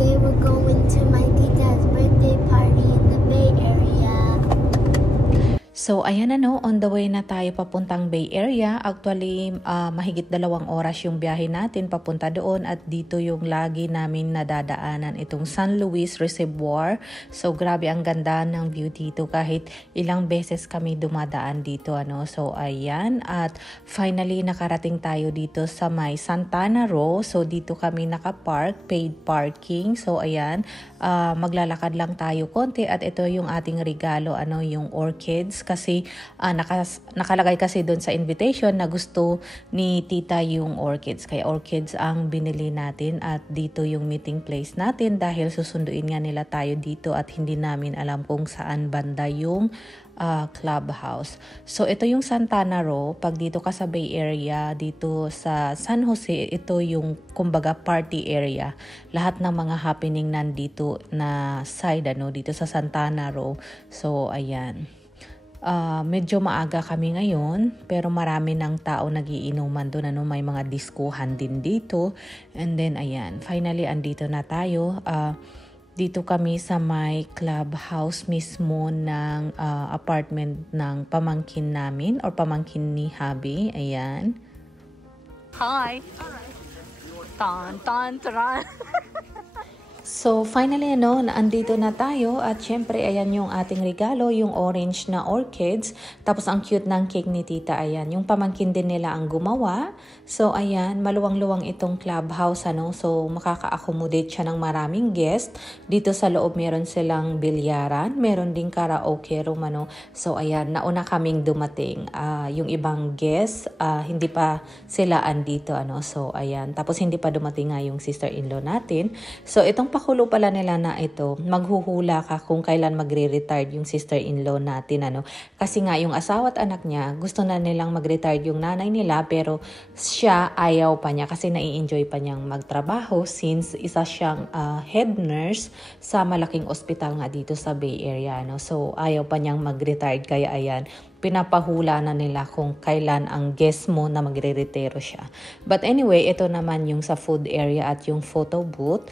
Today we're going to my tita's birthday party in the Bay Area. So, ayan na no, on the way na tayo papuntang Bay Area. Actually, mahigit 2 oras yung biyahe natin papunta doon at dito yung lagi namin nadadaanan itong San Luis Reservoir. So, grabe ang ganda ng view dito kahit ilang beses kami dumadaan dito. So, ayan. At finally, nakarating tayo dito sa may Santana Row. So, dito kami nakapark, paid parking. So, ayan. Maglalakad lang tayo konti at ito yung ating regalo, yung orchids. Kasi nakalagay kasi doon sa invitation na gusto ni tita yung orchids. Kaya orchids ang binili natin at dito yung meeting place natin dahil susunduin nga nila tayo dito at hindi namin alam kung saan banda yung clubhouse. So ito yung Santana Row. Pag dito ka sa Bay Area, dito sa San Jose, ito yung kumbaga party area. Lahat ng mga happening nandito na side dito sa Santana Row. So ayan. Medyo maaga kami ngayon pero marami ng tao nagiinuman doon may mga diskuhan din dito and then ayan finally andito na tayo dito kami sa may clubhouse mismo ng apartment ng pamangkin namin or pamangkin ni Habi. Ayan. Hi. Tan tan tan. So finally andito na tayo at syempre ayan yung ating regalo, yung orange na orchids. Tapos ang cute ng cake ni tita, ayan. Yung pamangkin din nila ang gumawa. So ayan, maluwang-luwang itong clubhouse So makaka-accommodate siya ng maraming guest. Dito sa loob meron silang bilyaran, meron ding karaoke room So ayan, nauna kaming dumating. Yung ibang guest, hindi pa sila andito So ayan, tapos hindi pa dumating nga yung sister-in-law natin. So itong pakulo pala nila na ito, maghuhula ka kung kailan magre-retire yung sister-in-law natin. Kasi nga yung asawa at anak niya, gusto na nilang mag-retire yung nanay nila pero siya ayaw pa niya kasi nai-enjoy pa niyang magtrabaho since isa siyang head nurse sa malaking ospital nga dito sa Bay Area. So ayaw pa niyang mag-retire kaya ayan, pinapahula na nila kung kailan ang guest mo na magre-retiro siya. But anyway, ito naman yung sa food area at yung photo booth.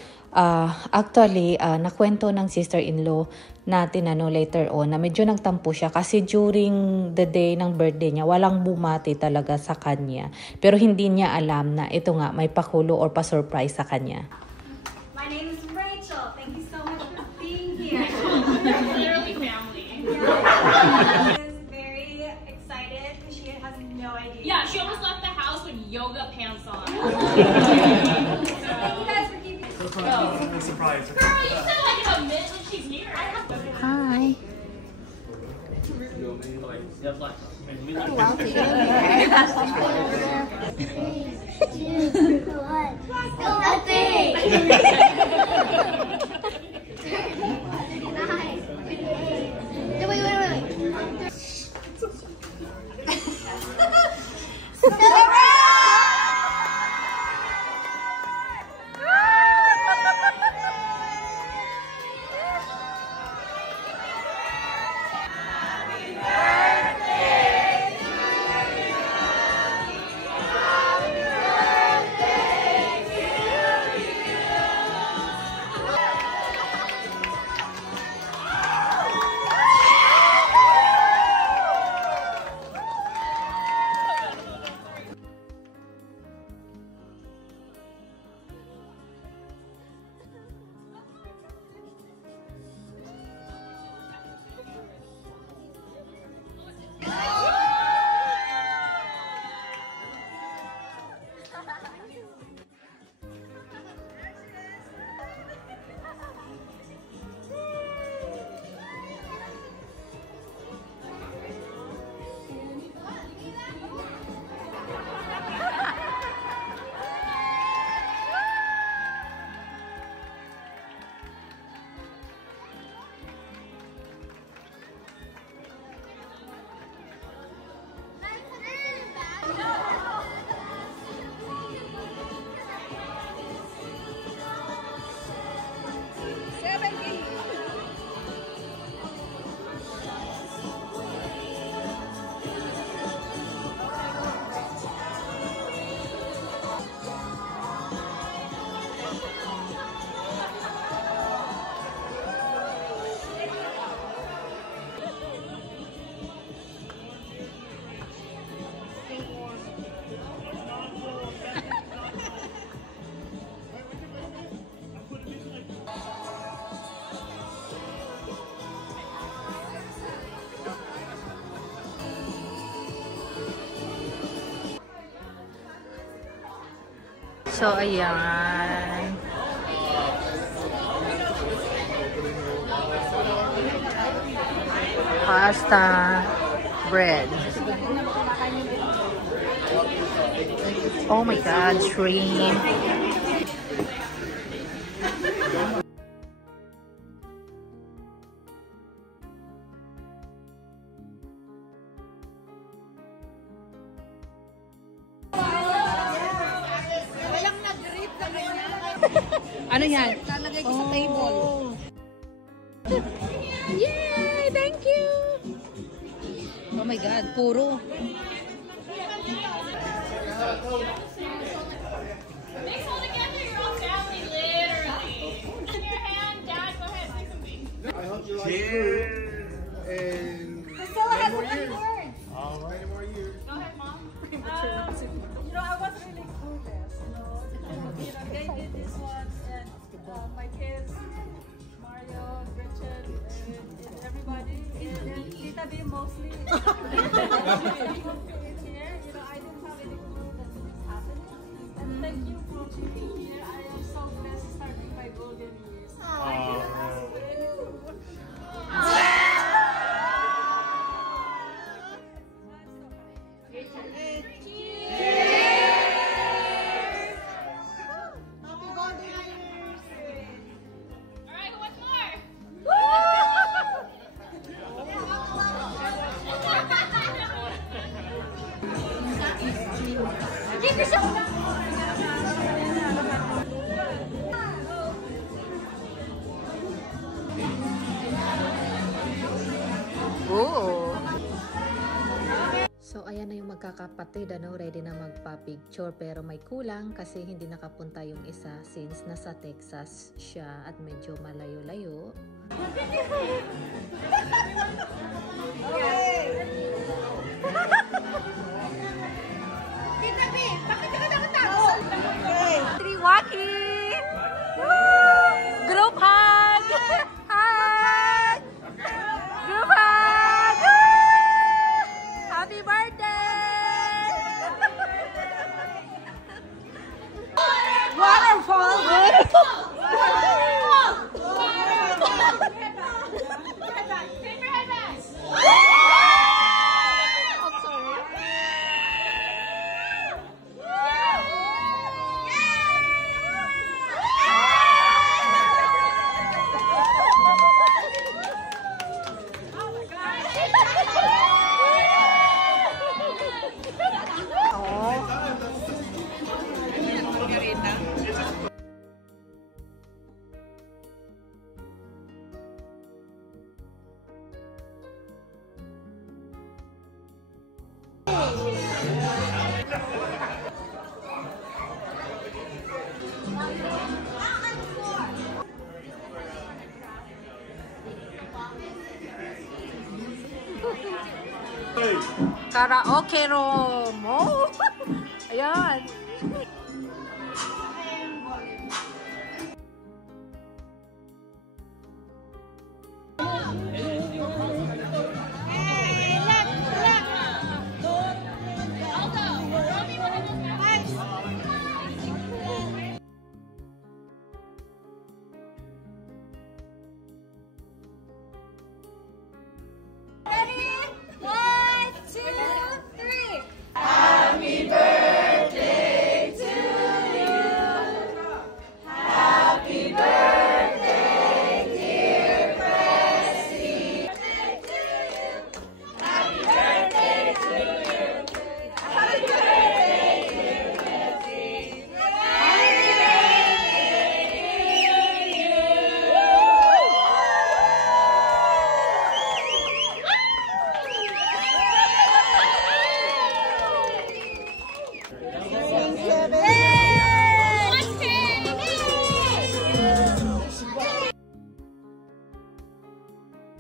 Actually, nakwento ng sister-in-law natin later on na medyo nagtampo siya kasi during the day ng birthday niya, walang bumati talaga sa kanya. Pero hindi niya alam na ito nga, may pakulo or pa-surprise sa kanya. My name is Rachel. Thank you so much for being here. Literally family. Very excited because she has no idea. Yeah, she almost left the house with yoga pants on. So, you guys were keeping surprise. Girl, you said like in a minute when she's here. Hi. Well together. 3, 2, 1. Nothing. 39. Wait. So, ayan. Pasta, bread. Oh my God, shrimp. Ano yan? Lalagay ko sa table. Yay! Thank you! Oh my God, puro. Mix all together, you're all family, literally. In your hand, Dad, go ahead, say something. I hope you like food. And many more years. All right. Many more years. Go ahead, Mom. You know, I was really clueless, they did this one, and my kids, Mario, Richard, and everybody, and Tita B mostly. It's here, I didn't have any clue that this is happening. And thank you for being here. I am so blessed starting my golden years. All right, who wants more? Give yourself Oh. So, ayan na yung magkakapatid, ready na magpa-picture, pero may kulang kasi hindi nakapunta yung isa since nasa Texas siya at medyo malayo-layo. Tita B, bakit ka nakatago? Walking! Group hug! Hug! Group hug! Happy birthday! Waterfall! Take your head back. I'm sorry. Karaoke room! Oh! Ayan!